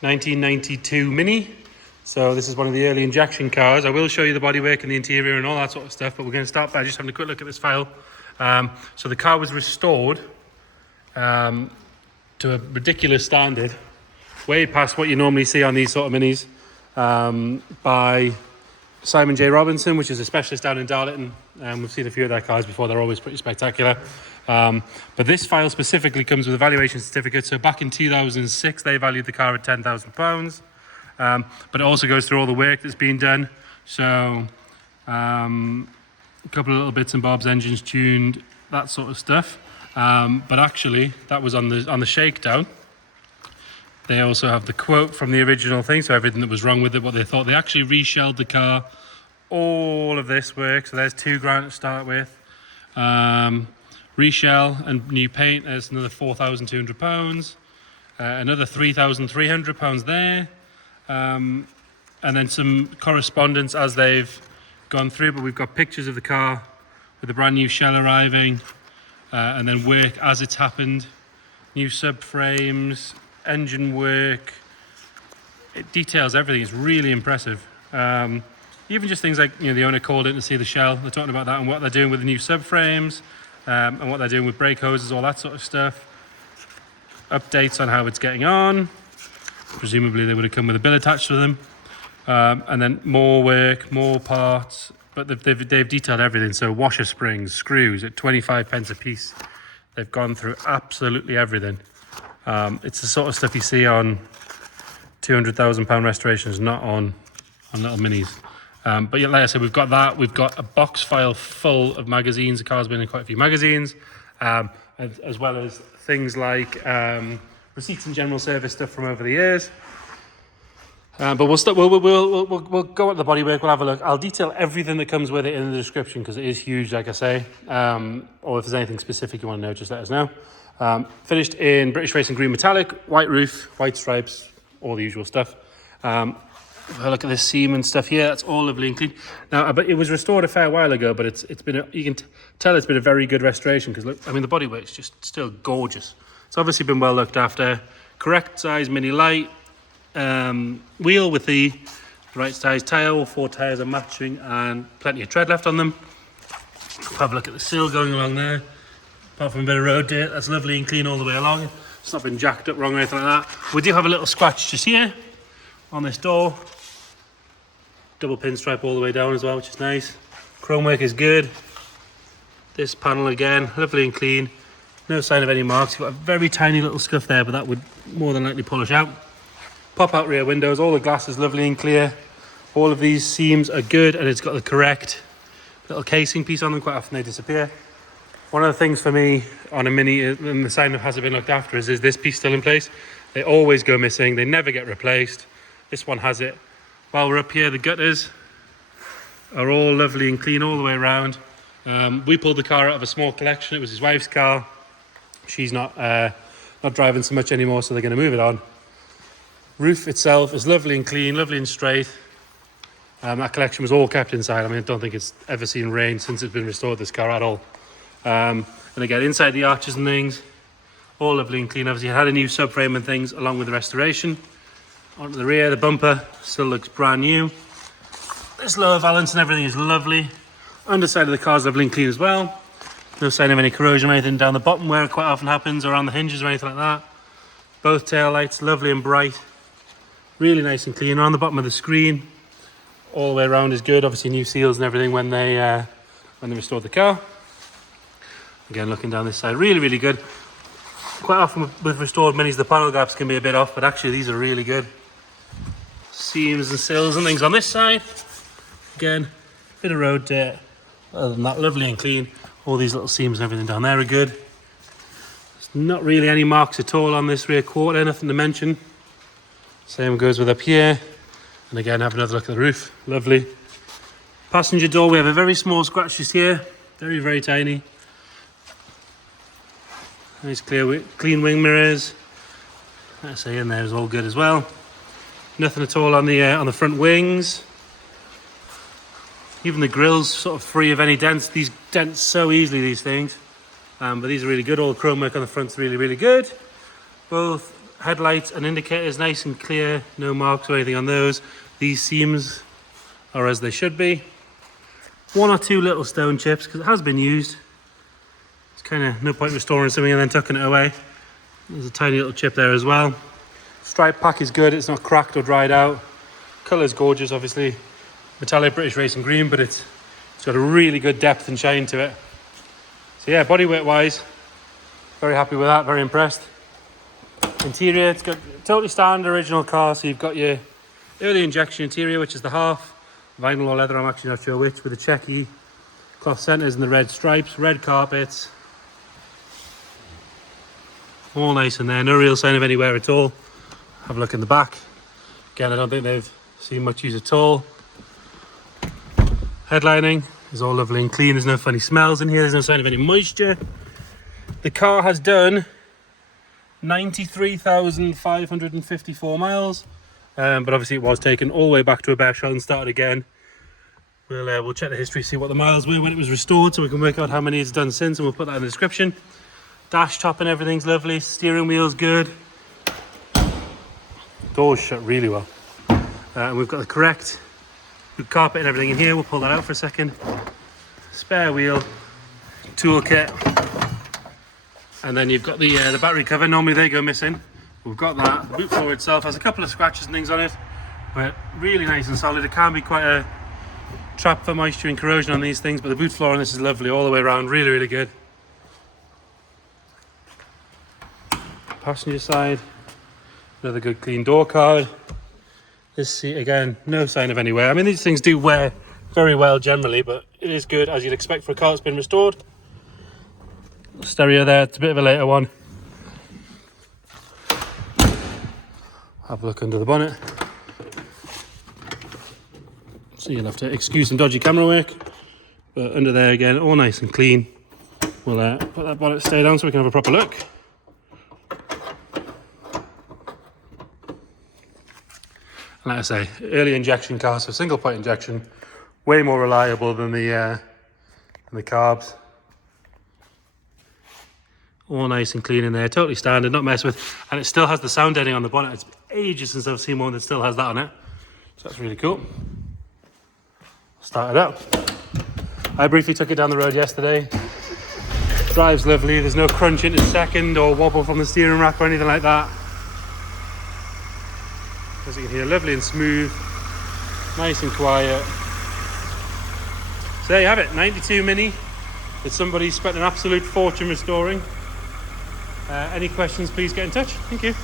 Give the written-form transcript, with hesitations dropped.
1992 Mini. So this is one of the early injection cars. I will show you the bodywork and the interior and all that sort of stuff, but we're going to start by just having a quick look at this file. So the car was restored to a ridiculous standard, way past what you normally see on these sort of Minis, by Simon J. Robinson, which is a specialist down in Darlington. We've seen a few of their cars before, they're always pretty spectacular. But this file specifically comes with a valuation certificate. So back in 2006, they valued the car at £10,000. But it also goes through all the work that's been done. So a couple of little bits and bobs, engines tuned, that sort of stuff. But actually, that was on the shakedown. They also have the quote from the original thing, so everything that was wrong with it, what they thought. They actually reshelled the car. All of this work. So there's £2,000 to start with. Reshell and new paint, there's another £4,200. Another £3,300 there. And then some correspondence as they've gone through, but we've got pictures of the car with the brand new shell arriving, and then work as it's happened, new subframes, engine work. It details everything. It's really impressive. Even just things like, the owner called in to see the shell. They're talking about that and what they're doing with the new subframes, and what they're doing with brake hoses, all that sort of stuff. Updates on how it's getting on. Presumably they would have come with a bill attached to them, and then more work, more parts, but they've detailed everything. So washer springs, screws at 25p a piece. They've gone through absolutely everything. It's the sort of stuff you see on £200,000 restorations, not on little Minis. But yeah, like I said, we've got that. We've got a box file full of magazines. The car's been in quite a few magazines, as well as things like receipts and general service stuff from over the years. But we'll go at the bodywork. We'll have a look. I'll detail everything that comes with it in the description because it is huge, like I say. Or if there's anything specific you want to know, just let us know. Finished in British Racing Green Metallic, white roof, white stripes, all the usual stuff. If I look at this seam and stuff here, that's all lovely and clean. Now, but it was restored a fair while ago, but it's been you can tell it's been a very good restoration because look, I mean, the bodywork's just still gorgeous. It's obviously been well looked after. Correct size mini light, wheel with the right size tyre. All 4 tyres are matching and plenty of tread left on them. Have a look at the sill going along there. Apart from a bit of road dirt, that's lovely and clean all the way along. It's not been jacked up wrong or anything like that. We do have a little scratch just here on this door. Double pinstripe all the way down as well, which is nice. Chrome work is good. This panel again, lovely and clean. No sign of any marks. You've got a very tiny little scuff there, but that would more than likely polish out. Pop out rear windows, all the glass is lovely and clear. All of these seams are good, and it's got the correct little casing piece on them. Quite often they disappear. One of the things for me on a Mini, and the sign of has it been looked after, is this piece still in place? They always go missing, they never get replaced. This one has it. While we're up here, the gutters are all lovely and clean all the way around. We pulled the car out of a small collection. It was his wife's car. She's not driving so much anymore, so they're going to move it on. Roof itself is lovely and clean, lovely and straight. That collection was all kept inside. I mean, I don't think it's ever seen rain since it's been restored, this car, at all. And again, inside the arches and things, all lovely and clean. Obviously, it had a new subframe and things along with the restoration. Onto the rear, the bumper still looks brand new. This lower valance and everything is lovely. Underside of the car is lovely and clean as well. No sign of any corrosion or anything down the bottom where it quite often happens, or around the hinges or anything like that. Both tail lights lovely and bright. Really nice and clean. Around the bottom of the screen, all the way around is good. Obviously new seals and everything when they restored the car. Again, looking down this side, really, really good. Quite often with restored Minis, the panel gaps can be a bit off, but actually these are really good. Seams and sills and things on this side. Again, bit of road dirt. Other than that, lovely and clean. All these little seams and everything down there are good. There's not really any marks at all on this rear quarter, nothing to mention. Same goes with up here. And again, have another look at the roof. Lovely. Passenger door, we have a very small scratch just here. Very, very tiny. Nice clean wing mirrors. Let's say in there is all good as well. Nothing at all on the front wings. Even the grille's sort of free of any dents. These dent so easily, these things. But these are really good. All the chrome work on the front's really, really good. Both Headlights and indicators nice and clear, no marks or anything on those. These seams are as they should be. One or two little stone chips because it has been used. It's kind of no point restoring something and then tucking it away. There's a tiny little chip there as well. Stripe pack is good, it's not cracked or dried out. Colour is gorgeous, obviously. Metallic British Racing Green, but it's got a really good depth and shine to it. So yeah, bodyweight wise, very happy with that, very impressed. Interior, it's got totally standard original car, so you've got your early injection interior, which is the half, vinyl or leather, I'm actually not sure which, with the checky cloth centres and the red stripes, red carpets. All nice in there, no real sign of any wear at all. Have a look in the back. Again, I don't think they've seen much use at all. Headlining is all lovely and clean, there's no funny smells in here, there's no sign of any moisture. The car has done 93,554 miles, but obviously it was taken all the way back to a bare shell and started again. We'll check the history, see what the miles were when it was restored, so we can work out how many it's done since, and we'll put that in the description. Dash top and everything's lovely, steering wheel's good. Doors shut really well. And we've got the correct good carpet and everything in here. We'll pull that out for a second. Spare wheel, toolkit. And then you've got the battery cover. Normally they go missing. We've got that. The boot floor itself has a couple of scratches and things on it, but really nice and solid. It can be quite a trap for moisture and corrosion on these things, but the boot floor on this is lovely all the way around. Really, really good. Passenger side, another good clean door card. This seat again, no sign of any wear. I mean, these things do wear very well generally, but it is good as you'd expect for a car that's been restored. Stereo there, it's a bit of a later one. Have a look under the bonnet. So you'll have to excuse some dodgy camera work, but under there again, all nice and clean. We'll put that bonnet stay down so we can have a proper look. And like I say, early injection car, so single point injection, way more reliable than the carbs. All nice and clean in there, totally standard, not messed with, and it still has the sound deadening on the bonnet. It's ages since I've seen one that still has that on it, so that's really cool. Start it up. I briefly took it down the road yesterday. Drives lovely, there's no crunch into second or wobble from the steering rack or anything like that. As you can hear, lovely and smooth, nice and quiet. So there you have it, 92 Mini that somebody spent an absolute fortune restoring. Any questions, please get in touch. Thank you.